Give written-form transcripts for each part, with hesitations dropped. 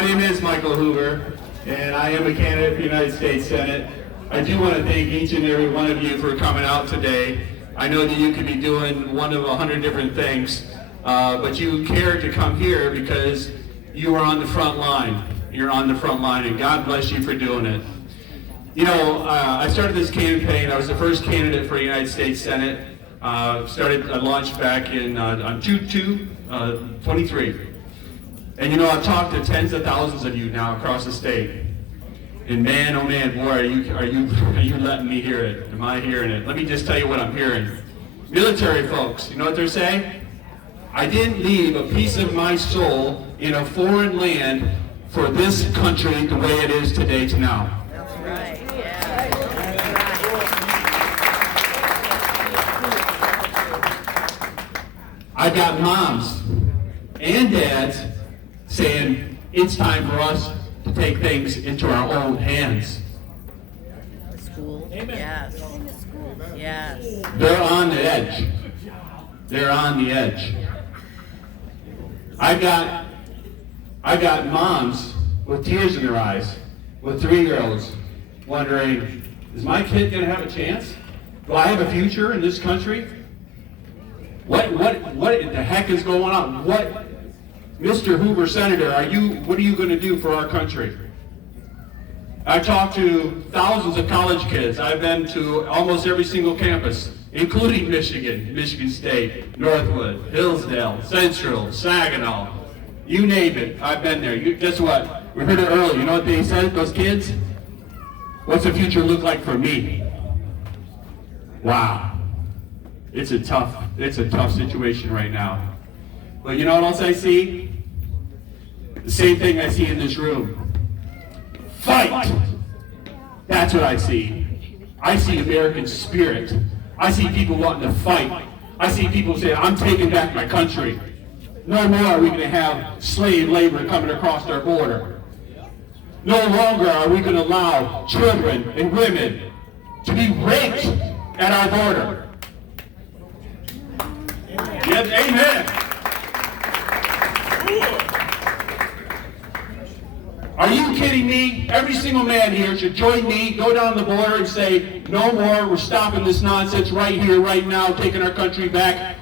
My name is Michael Hoover, and I am a candidate for the United States Senate. I do want to thank each and every one of you for coming out today. I know that you could be doing one of 100 different things, but you cared to come here because you are on the front line. You're on the front line, and God bless you for doing it. You know, I started this campaign. I was the first candidate for the United States Senate. I launched back in on 2/2/23. And you know, I've talked to tens of thousands of you now across the state. And man, oh man, boy, are you letting me hear it? Am I hearing it? Let me just tell you what I'm hearing. Military folks, you know what they're saying? I didn't leave a piece of my soul in a foreign land for this country the way it is today to now. That's right. I got moms and dads saying it's time for us to take things into our own hands. School. Yes. Yes. They're on the edge. They're on the edge. I got moms with tears in their eyes, with 3-year-olds, wondering, is my kid going to have a chance? Do I have a future in this country? What the heck is going on? Mr. Hoover Senator, what are you going to do for our country? I talked to thousands of college kids. I've been to almost every single campus, including Michigan State, Northwood, Hillsdale, Central, Saginaw, you name it. I've been there. Guess what? We heard it earlier. You know what they said, those kids? What's the future look like for me? Wow. It's a tough situation right now. But you know what else I see? The same thing I see in this room. Fight! That's what I see. I see American spirit. I see people wanting to fight. I see people saying, I'm taking back my country. No more are we going to have slave labor coming across our border. No longer are we going to allow children and women to be raped at our border. Yes, amen. Are you kidding me? Every single man here should join me, go down the border and say, no more, we're stopping this nonsense right here, right now, taking our country back.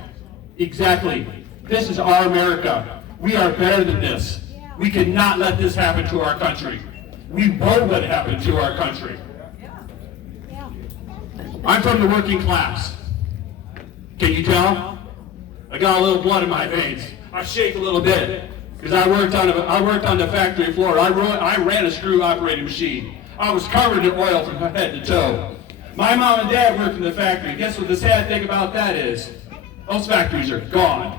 Exactly. This is our America. We are better than this. We cannot let this happen to our country. We won't let it happen to our country. I'm from the working class. Can you tell? I got a little blood in my veins. I shake a little bit because I worked on the factory floor. I ran a screw operating machine. I was covered in oil from head to toe. My mom and dad worked in the factory. Guess what the sad thing about that is? Those factories are gone.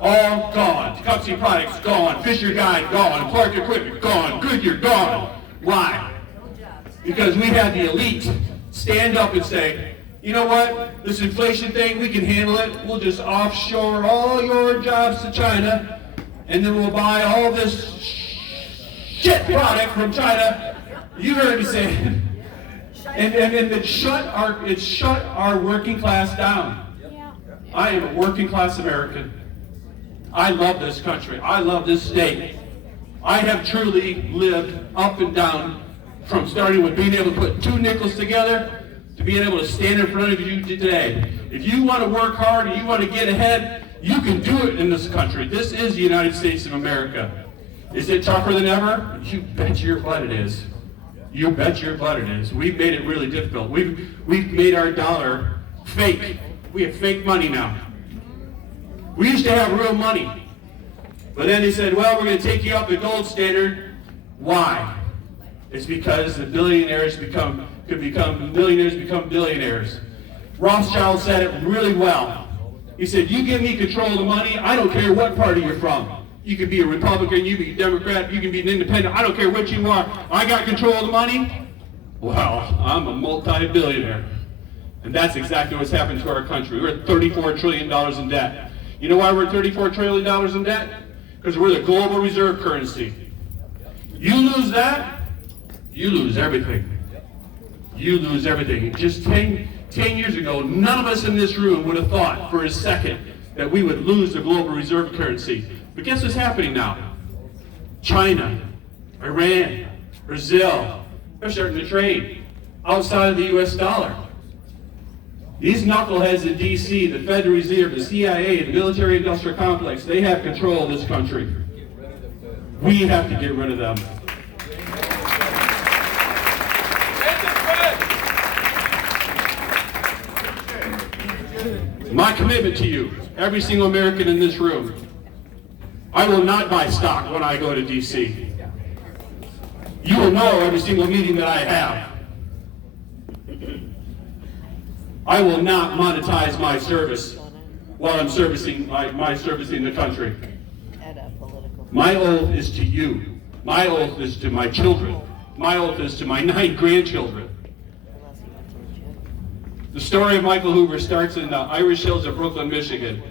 All gone. Tecumseh Products gone. Fisher Guide gone. Clark Equipment gone. Goodyear gone. Why? Because we had the elite stand up and say, you know what? This inflation thing, we can handle it. We'll just offshore all your jobs to China, and then we'll buy all this shit product from China. You heard me say it. And it shut our working class down. I am a working class American. I love this country. I love this state. I have truly lived up and down from starting with being able to put 2 nickels together to being able to stand in front of you today. If you want to work hard and you want to get ahead, you can do it in this country. This is the United States of America. Is it tougher than ever? You bet your butt it is. You bet your butt it is. We've made it really difficult. We've made our dollar fake. We have fake money now. We used to have real money. But then they said, well, we're going to take you up the gold standard. Why? It's because the billionaires become billionaires. Rothschild said it really well. He said, you give me control of the money, I don't care what party you're from. You can be a Republican, you can be a Democrat, you can be an independent, I don't care what you are. I got control of the money? Well, I'm a multi-billionaire. And that's exactly what's happened to our country. We're at $34 trillion in debt. You know why we're at $34 trillion in debt? Because we're the global reserve currency. You lose that, you lose everything. You lose everything. Just 10 years ago, none of us in this room would have thought for a second that we would lose the global reserve currency. But guess what's happening now? China, Iran, Brazil, they're starting to trade outside of the US dollar. These knuckleheads in DC, the Federal Reserve, the CIA, the military industrial complex, they have control of this country. We have to get rid of them. My commitment to you, every single American in this room, I will not buy stock when I go to DC. You will know every single meeting that I have. I will not monetize my service while I'm servicing servicing the country. My oath is to you. My oath is to my children. My oath is to my 9 grandchildren. The story of Michael Hoover starts in the Irish Hills of Brooklyn, Michigan.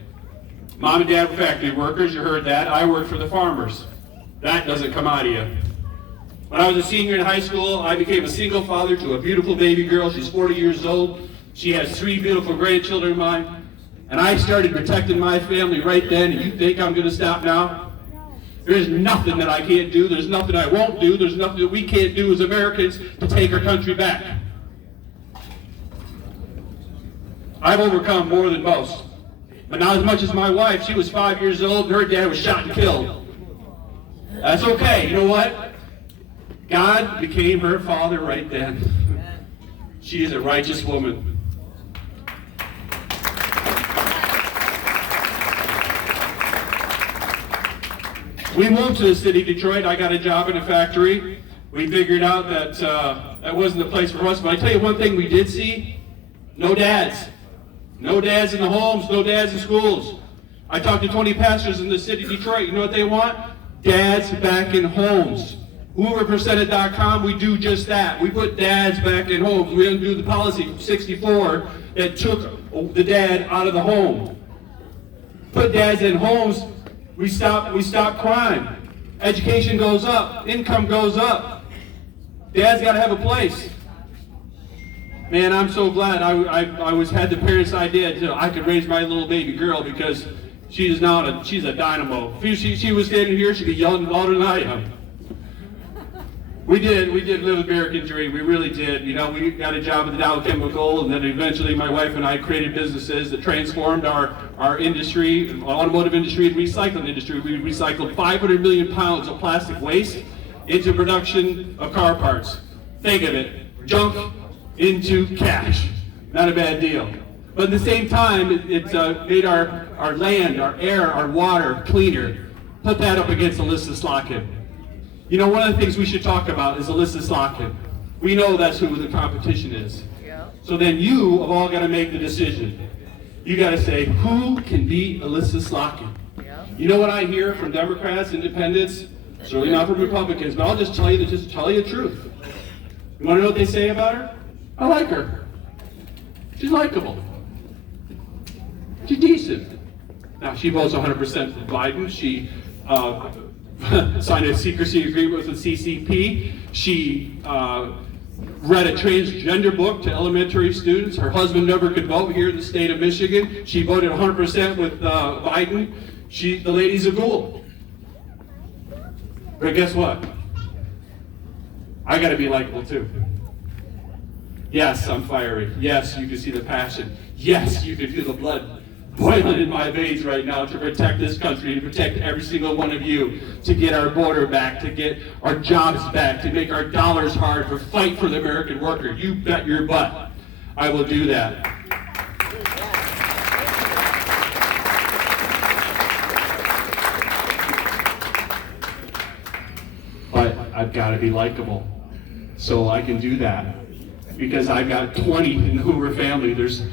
Mom and dad were factory workers, you heard that. I worked for the farmers. That doesn't come out of you. When I was a senior in high school, I became a single father to a beautiful baby girl. She's 40 years old. She has 3 beautiful grandchildren of mine. And I started protecting my family right then, and you think I'm going to stop now? There's nothing that I can't do. There's nothing I won't do. There's nothing that we can't do as Americans to take our country back. I've overcome more than most. But not as much as my wife. She was 5 years old, and her dad was shot and killed. That's okay. You know what? God became her father right then. She is a righteous woman. We moved to the city of Detroit. I got a job in a factory. We figured out that that wasn't the place for us. But I tell you one thing we did see: no dads. No dads in the homes, no dads in schools. I talked to 20 pastors in the city of Detroit. You know what they want? Dads back in homes. Hover4Senate.com, we do just that. We put dads back in homes. We undo the policy from 64 that took the dad out of the home. Put dads in homes, we stop crime. Education goes up, income goes up. Dad's got to have a place. Man, I'm so glad I had the parents' idea that I could raise my little baby girl, because she's a dynamo. If she was standing here, she'd be yelling louder than I am. We did live American dream. We really did. You know, we got a job at the Dow Chemical, and then eventually my wife and I created businesses that transformed our industry, automotive industry, and recycling industry. We recycled 500 million pounds of plastic waste into production of car parts. Think of it, junk into cash. Not a bad deal. But at the same time, it made our land, our air, our water cleaner. Put that up against Alyssa Slotkin. You know, one of the things we should talk about is Alyssa Slotkin. We know that's who the competition is. Yeah. So then you have all got to make the decision. You got to say, who can beat Alyssa Slotkin? Yeah. You know what I hear from Democrats, independents, certainly not from Republicans, but I'll just tell you the truth. You want to know what they say about her? I like her. She's likable. She's decent. Now, she votes 100% for Biden. She signed a secrecy agreement with the CCP. She read a transgender book to elementary students. Her husband never could vote here in the state of Michigan. She voted 100% with Biden. The lady's a ghoul. But guess what? I got to be likable too. Yes, I'm fiery. Yes, you can see the passion. Yes, you can feel the blood boiling in my veins right now to protect this country, to protect every single one of you, to get our border back, to get our jobs back, to make our dollars hard, to fight for the American worker. You bet your butt I will do that. But I've got to be likable so I can do that. Because I've got 20 in the Hoover family. There's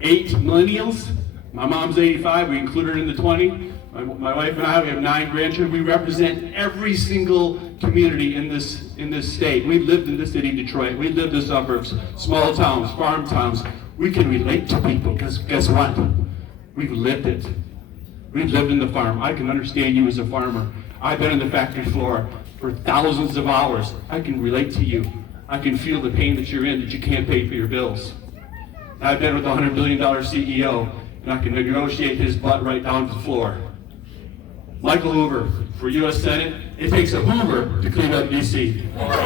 8 millennials. My mom's 85, we include her in the 20. My wife and I, we have 9 grandchildren. We represent every single community in this state. We lived in the city of Detroit. We lived in the suburbs, small towns, farm towns. We can relate to people, because guess what? We've lived it. We've lived in the farm. I can understand you as a farmer. I've been on the factory floor for thousands of hours. I can relate to you. I can feel the pain that you're in, that you can't pay for your bills. I've been with a $100 billion CEO, and I can negotiate his butt right down to the floor. Michael Hoover for U.S. Senate. It takes a Hoover to clean up D.C. Quick question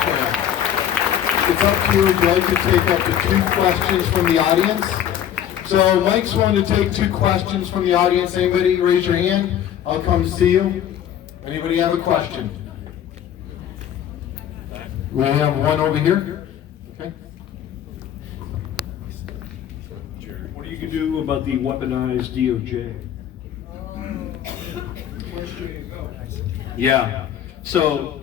for you. It's up to you. Would you like to take up to 2 questions from the audience? So Mike's wanting to take 2 questions from the audience. Anybody raise your hand? I'll come see you. Anybody have a question? We have one over here. Okay. What do you do about the weaponized DOJ? Yeah. So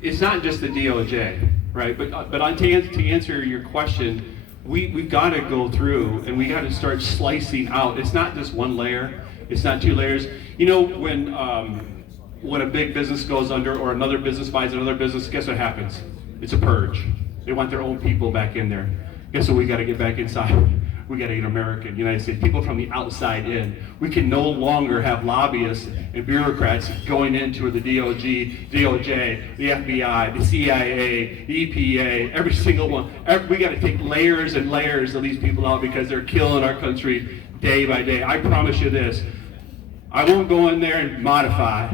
it's not just the DOJ, right? But to answer your question, we've got to go through and we got to start slicing out. It's not just one layer. It's not 2 layers. You know, when a big business goes under or another business buys another business, guess what happens? It's a purge. They want their own people back in there. Guess what we got to get back inside? We got to get American, United States, people from the outside in. We can no longer have lobbyists and bureaucrats going into the DOJ, the FBI, the CIA, the EPA, every single one. We got to take layers and layers of these people out because they're killing our country day by day. I promise you this. I won't go in there and modify.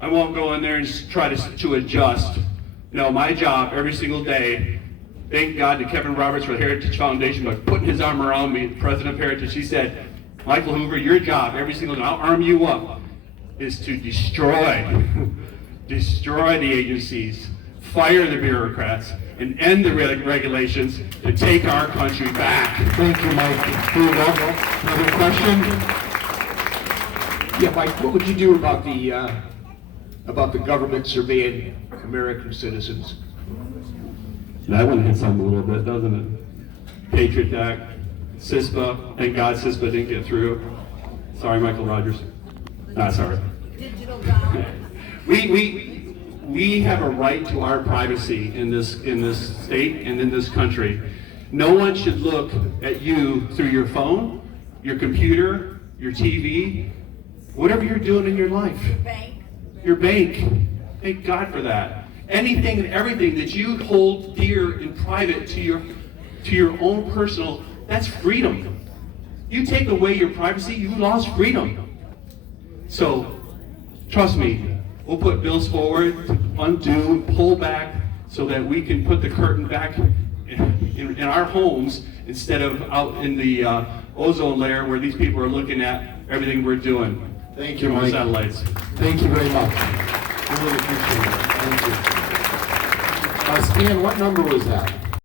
I won't go in there and try to adjust. No, my job every single day, thank God to Kevin Roberts for the Heritage Foundation for putting his arm around me, President of Heritage. He said, Michael Hoover, your job every single day, I'll arm you up, is to destroy the agencies, fire the bureaucrats, and end the regulations to take our country back. Thank you, Mike. Another question? Yeah, Mike, what would you do about the government surveying American citizens? That one hits home a little bit, doesn't it? Patriot Act, CISPA, thank God CISPA didn't get through. Sorry, Michael Rogers. Sorry. We have a right to our privacy in this state and in this country. No one should look at you through your phone, your computer, your TV, whatever you're doing in your life. Your bank. Thank God for that. Anything and everything that you hold dear in private to your own personal, that's freedom. You take away your privacy, you lost freedom. So, trust me, we'll put bills forward to undo, pull back, so that we can put the curtain back in our homes instead of out in the ozone layer where these people are looking at everything we're doing. Thank you, Mike. Satellites. Thank you very much. Really appreciate it. Thank you. Stan, what number was that?